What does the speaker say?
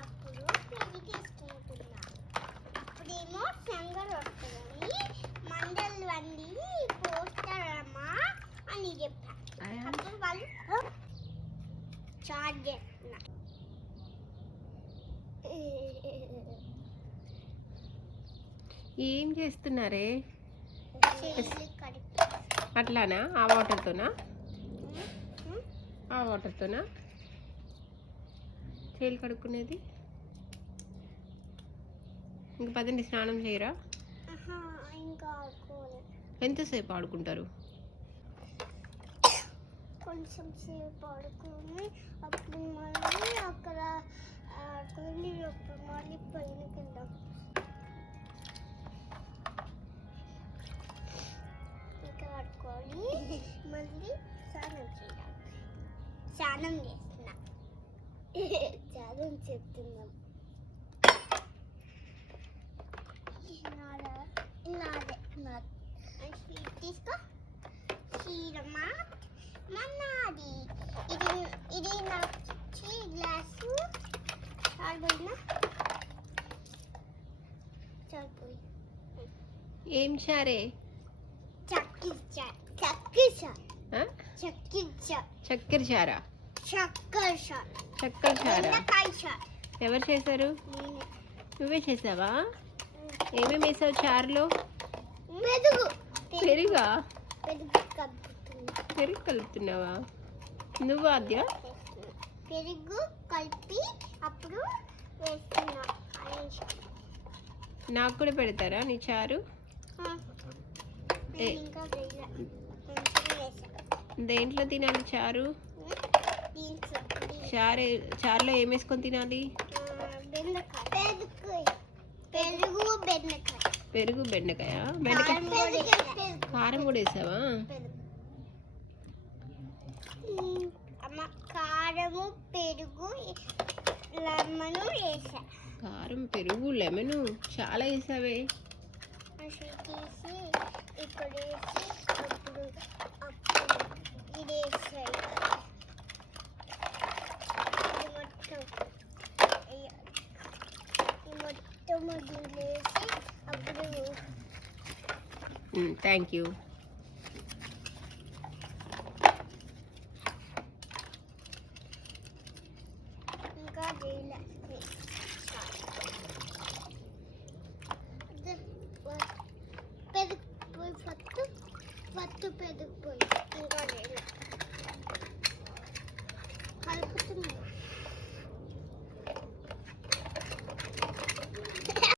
అప్పుడు పెరిగేసుకుంటున్నా. అప్పుడేమో సంగర్ వస్తుందని మండలు వండి పోస్తారమ్మా అని చెప్పాను. అప్పుడు వాళ్ళు చార్జ్ చేస్తున్నా. ఏం చేస్తున్నారే? అట్లానా? ఆ వాటర్తోనా? ఆ వాటర్తోనా చేలు కడుక్కునేది? ఇంక పదండి, స్నానం చేయరా? ఎంతసేపు ఆడుకుంటారు? కొంచెం సేపు ఆడుకొని అప్పుడు మళ్ళీ అక్కడ మళ్ళీ పైనకి వెళ్దాం. ఇంకా ఆడుకొని మళ్ళీ స్నానం చేయాలి. స్నానం చేస్తున్నా. స్నానం చేస్తున్నాం. తీసుకో క్షీరమా మన్నాది. ఇది నా గ్లాసు చాలిపోయినా చాలిపోయి. ఏం చారే? చక్కెర చారా? చక్కెర చారా? ఎవరు చేశారు? నువ్వే చేసావా? ఏమేమి వేసావు చారులో? పెరుగా? పెరుగు కలుపుతున్నావా నువ్వు? ఆద్య పెరుగు కలిపి అప్పుడు వేస్తున్నా. నాకు కూడా పెడతారా నీ చారు? దేంట్లో తినాలి చారు? చారులో ఏం వేసుకొని తినాలి? పెరుగు బెండకాయ. కారం కూడా వేసావా? కారము పెరుగు లెమన్ వేసా. కారం పెరుగు లెమన్ చాలా వేసావే. తీసి ఇక్కడ వేసి అప్పుడు ఇది వేసాయి. మొత్తం దీనిలో వేసి అప్పుడు థ్యాంక్ యూ.